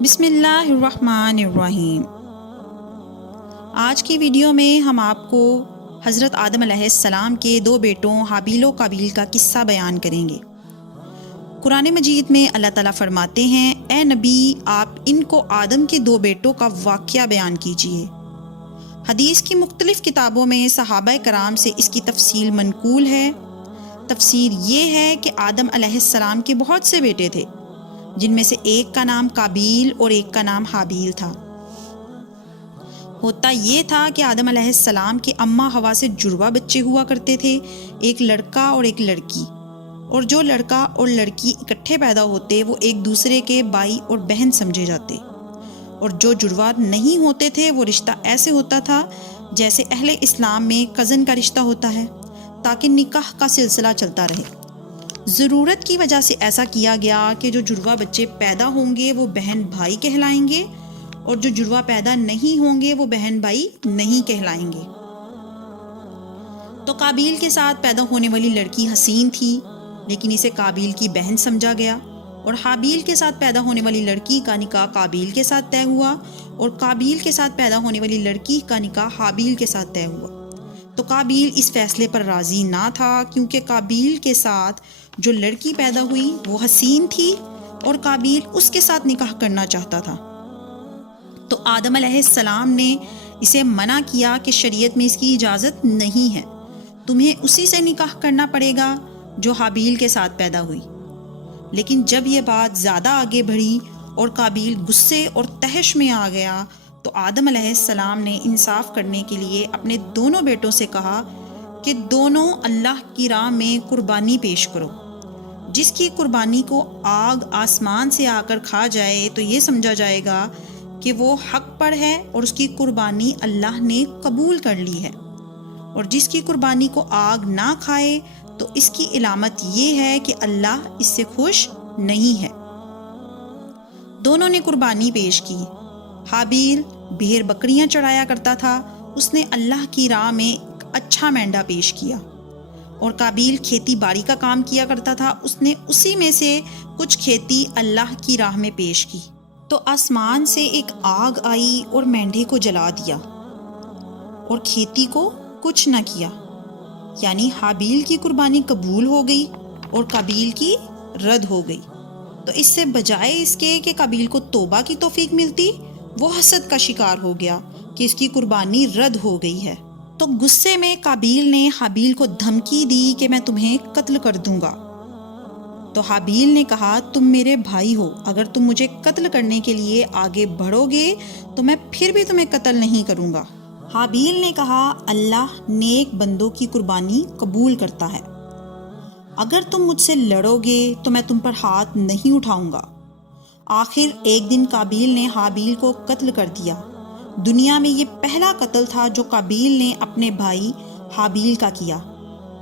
بسم اللہ الرحمن الرحیم۔ آج کی ویڈیو میں ہم آپ کو حضرت آدم علیہ السلام کے دو بیٹوں حابیل و قابیل کا قصہ بیان کریں گے۔ قرآن مجید میں اللہ تعالیٰ فرماتے ہیں، اے نبی آپ ان کو آدم کے دو بیٹوں کا واقعہ بیان کیجیے۔ حدیث کی مختلف کتابوں میں صحابہ کرام سے اس کی تفصیل منقول ہے۔ تفسیر یہ ہے کہ آدم علیہ السلام کے بہت سے بیٹے تھے، جن میں سے ایک کا نام قابیل اور ایک کا نام حابیل تھا۔ ہوتا یہ تھا کہ آدم علیہ السلام کے اماں ہوا سے جڑواں بچے ہوا کرتے تھے، ایک لڑکا اور ایک لڑکی، اور جو لڑکا اور لڑکی اکٹھے پیدا ہوتے وہ ایک دوسرے کے بھائی اور بہن سمجھے جاتے، اور جو جڑواں نہیں ہوتے تھے وہ رشتہ ایسے ہوتا تھا جیسے اہل اسلام میں کزن کا رشتہ ہوتا ہے، تاکہ نکاح کا سلسلہ چلتا رہے۔ ضرورت کی وجہ سے ایسا کیا گیا کہ جو جڑواں بچے پیدا ہوں گے وہ بہن بھائی کہلائیں گے، اور جو جڑواں پیدا نہیں ہوں گے وہ بہن بھائی نہیں کہلائیں گے۔ تو قابیل کے ساتھ پیدا ہونے والی لڑکی حسین تھی، لیکن اسے قابیل کی بہن سمجھا گیا، اور حابیل کے ساتھ پیدا ہونے والی لڑکی کا نکاح قابیل کے ساتھ طے ہوا، اور قابیل کے ساتھ پیدا ہونے والی لڑکی کا نکاح حابیل کے ساتھ طے ہوا۔ تو قابیل اس فیصلے پر راضی نہ تھا، کیونکہ قابیل کے ساتھ جو لڑکی پیدا ہوئی وہ حسین تھی، اور قابیل اس کے ساتھ نکاح کرنا چاہتا تھا۔ تو آدم علیہ السلام نے اسے منع کیا کہ شریعت میں اس کی اجازت نہیں ہے، تمہیں اسی سے نکاح کرنا پڑے گا جو حابیل کے ساتھ پیدا ہوئی۔ لیکن جب یہ بات زیادہ آگے بڑھی اور قابیل غصے اور تہش میں آ گیا، تو آدم علیہ السلام نے انصاف کرنے کے لیے اپنے دونوں بیٹوں سے کہا کہ دونوں اللہ کی راہ میں قربانی پیش کرو۔ جس کی قربانی کو آگ آسمان سے آ کر کھا جائے تو یہ سمجھا جائے گا کہ وہ حق پر ہے اور اس کی قربانی اللہ نے قبول کر لی ہے، اور جس کی قربانی کو آگ نہ کھائے تو اس کی علامت یہ ہے کہ اللہ اس سے خوش نہیں ہے۔ دونوں نے قربانی پیش کی۔ حابیل بھیڑ بکریاں چڑھایا کرتا تھا، اس نے اللہ کی راہ میں ایک اچھا مینڈا پیش کیا، اور قابیل کھیتی باڑی کا کام کیا کرتا تھا، اس نے اسی میں سے کچھ کھیتی اللہ کی راہ میں پیش کی۔ تو آسمان سے ایک آگ آئی اور مینڈے کو جلا دیا، اور کھیتی کو کچھ نہ کیا، یعنی حابیل کی قربانی قبول ہو گئی اور قابیل کی رد ہو گئی۔ تو اس سے بجائے اس کے کہ قابیل کو توبہ کی توفیق ملتی، وہ حسد کا شکار ہو گیا کہ اس کی قربانی رد ہو گئی ہے۔ تو غصے میں قابیل نے حابیل کو دھمکی دی کہ میں تمہیں قتل کر دوں گا۔ تو حابیل نے کہا، تم میرے بھائی ہو، اگر تم مجھے قتل کرنے کے لیے آگے بڑھو گے تو میں پھر بھی تمہیں قتل نہیں کروں گا۔ حابیل نے کہا، اللہ نیک بندوں کی قربانی قبول کرتا ہے، اگر تم مجھ سے لڑو گے تو میں تم پر ہاتھ نہیں اٹھاؤں گا۔ آخر ایک دن قابیل نے حابیل کو قتل کر دیا۔ دنیا میں یہ پہلا قتل تھا جو قابیل نے اپنے بھائی حابیل کا کیا۔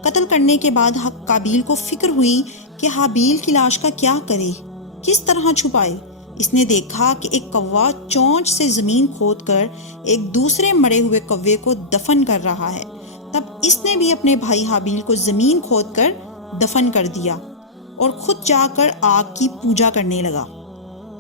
قتل کرنے کے بعد قابیل کو فکر ہوئی کہ حابیل کی لاش کا کیا کرے، کس طرح چھپائے۔ اس نے دیکھا کہ ایک کوا چونچ سے زمین کھود کر ایک دوسرے مرے ہوئے کوے کو دفن کر رہا ہے۔ تب اس نے بھی اپنے بھائی حابیل کو زمین کھود کر دفن کر دیا، اور خود جا کر آگ کی پوجا کرنے لگا۔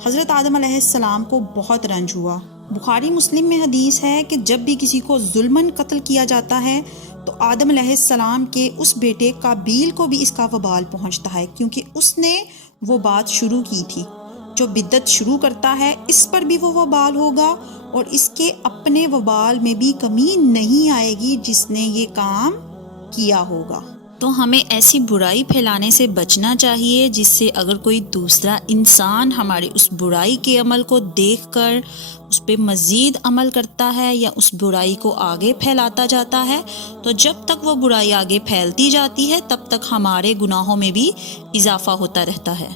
حضرت آدم علیہ السلام کو بہت رنج ہوا۔ بخاری مسلم میں حدیث ہے کہ جب بھی کسی کو ظلماً قتل کیا جاتا ہے تو آدم علیہ السلام کے اس بیٹے قابیل کو بھی اس کا وبال پہنچتا ہے، کیونکہ اس نے وہ بات شروع کی تھی۔ جو بدعت شروع کرتا ہے اس پر بھی وہ وبال ہوگا، اور اس کے اپنے وبال میں بھی کمی نہیں آئے گی جس نے یہ کام کیا ہوگا۔ تو ہمیں ایسی برائی پھیلانے سے بچنا چاہیے جس سے اگر کوئی دوسرا انسان ہماری اس برائی کے عمل کو دیکھ کر اس پہ مزید عمل کرتا ہے یا اس برائی کو آگے پھیلاتا جاتا ہے، تو جب تک وہ برائی آگے پھیلتی جاتی ہے تب تک ہمارے گناہوں میں بھی اضافہ ہوتا رہتا ہے۔